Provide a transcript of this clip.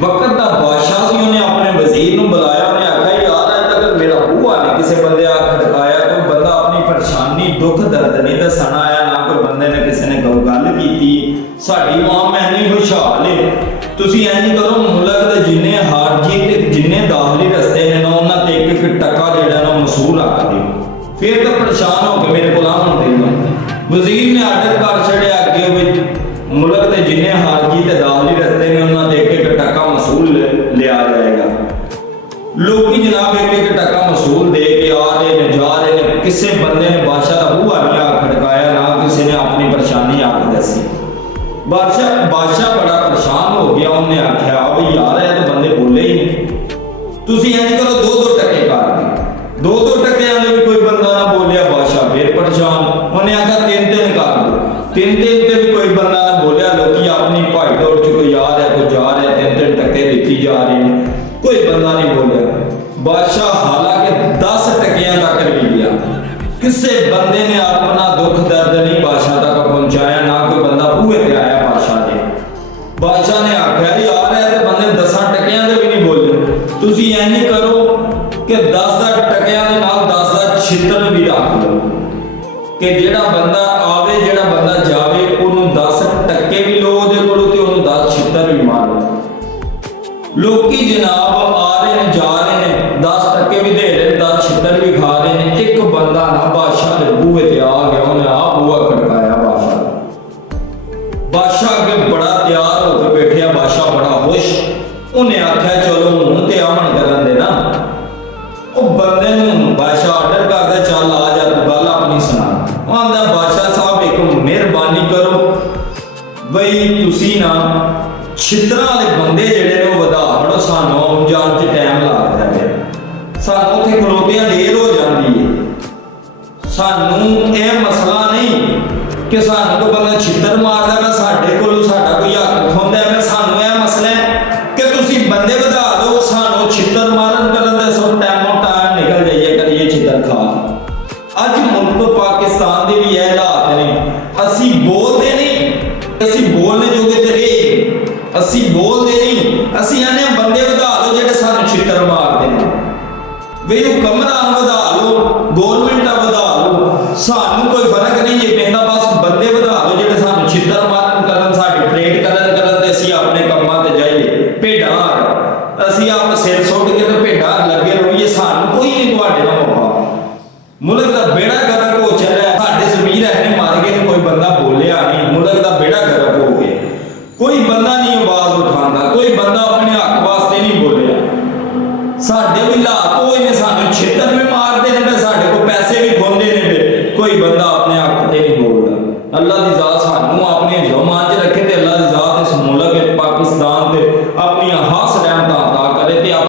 वक्त का बादशाह सी, उन्हें अपने वजीर को बुलाया, उन्हें आखिया यार अज तक मेरा बूहा ने किसी बंदे आ खड़काया, कोई बंदा अपनी परेशानी दुख दर्द नहीं दसन आया, ना कोई बंदे ने किसी ने गल की। साडी आवाम इन्नी खुशहाल है, तुसीं इंज करो मुल्क दे जिन्ने हारजी ते जिन्ने दाखली रस्ते ने ना उन्हां ते एक टका जिहड़ा ना मसूल रख दिओ, फिर तो परेशान हो के मेरे कोल आउण देना। वजीर ने आर्डर कर छड़िया अगे भी मुल्क के जिन्ने हारजी ते दाखली रस्ते ने उन्हां ते एक टका मसूल लिया जाएगा। लोग जनाब एक एक टका मसूल दे के आ रहे ने जा रहे ने, किसी बंदे ने बादशाह का बूहा नहीं आ खड़काया, ना किसी ने अपनी परेशानी आके दसी। बादशाह बड़ा परेशान हो गया, उन्हें आख्या भाई यार ये तो बंदे बोले ही नहीं, तुसीं इंज करो दो दो टके कर दो। दो दो टकियां दे भी कोई बंदा ना बोलिया, बादशाह फिर परेशान, उन्हें आख्या तीन तीन कर दो। तीन तीन ते भी कोई बंदा ना बोलिया, लोग अपनी भाई दौड़ च कोई आ रहा कोई जा रहा, तीन तीन टके दिती जा रहे हैं, कोई बंदा नहीं बोलिया। बादशाह हालांकि 10 टकियां तक भी गया, किसी बंदे ने अपना दुख दर्द नहीं बादशाह तक पहुंचाया, ना कोई बंदा बूहे पे आया बादशाह ने। बादशाह ने आख्या यार है तो बंदे 10 टकियां दे भी नहीं बोले, तुसीं इंज करो कि 10 टकियां दे नाल 10 छितर भी रख लो, कि जेड़ा बंदा आवे जेड़ा बंदा जावे उन्होंने 10 टके भी लो उहदे कोलों ते उन्होंने 10 छितर भी मारो। लोकी जनाब आ रहे ने जा रहे ने, 10 टके भी दे रहे, 10 छितर भी खा रहे ने। एक बंदा ना बादशाह के बूहे ते आ गया, उन्हें आ बूहा खड़काया बादशाह। बादशाह अगे बड़ा तैयार होकर बैठिया, बादशाह बड़ा खुश, उन्हें आख्या चलो हूं ते अमन करन दे ना। वो बंदे नूं बादशाह आर्डर करदा चल आ जा तू गल अपनी सुना। वो आंदा बादशाह साहब एक मेहरबानी करो बई तुसीं ना छितरा वाले बंदे जेड़े ने वधा फड़ो, सानू आउण जाण च टाइम लगदा है, सानू उत्थे खलोतियां देर हो जांदी है। सानू यह मसला नहीं कि सानू कोई बंदा छितर मारदा है, साडे कोल साडा कोई हक खोंदा है, सानू यह मसला है कि तुसीं बंदे वधा दो, सानू छितर मारन करन दे सब टाइम निकल जाइए करिए छितर खा। अज मुल्क पाकिस्तान दे भी यह हालात ने, असी बोलते नहीं, असी बोलने जोगे ते रहे, असी बोलते नहीं, असी आने बंदे वधा दो जेडे सानू छितर मारदे ने, वे हुक्मरान वधा लो, गवर्नमेंट वधा लो, सानू कोई फर्क नहीं है पैंदा, बस बंदे वधा दो जेडे सानू छितर मारन करन, साडी ट्रेड करन ते असी अपने कम्मां ते जाइए। भेडां असी आप सिर सुट के ते भेडां लगे रहिए, सानू कोई नहीं तुहाडे नाल मौका। मुल्क दा बेड़ा गर्क हो चलिया, साडे ज़मीर इन्ने मार गए, कोई बंदा बोलिया नहीं, मुल्क दा बेड़ा गर्क हो गया, कोई बंदा नहीं आवाज उठांदा, कोई बंदा अपने हक वास्ते नहीं बोलिया। साडे भी हालात होए ने, सानू छितर भी मारदे ने, साडे को पैसे भी खोंदे ने, कोई बंदा अपने हक ते नहीं बोलदा। अल्लाह दी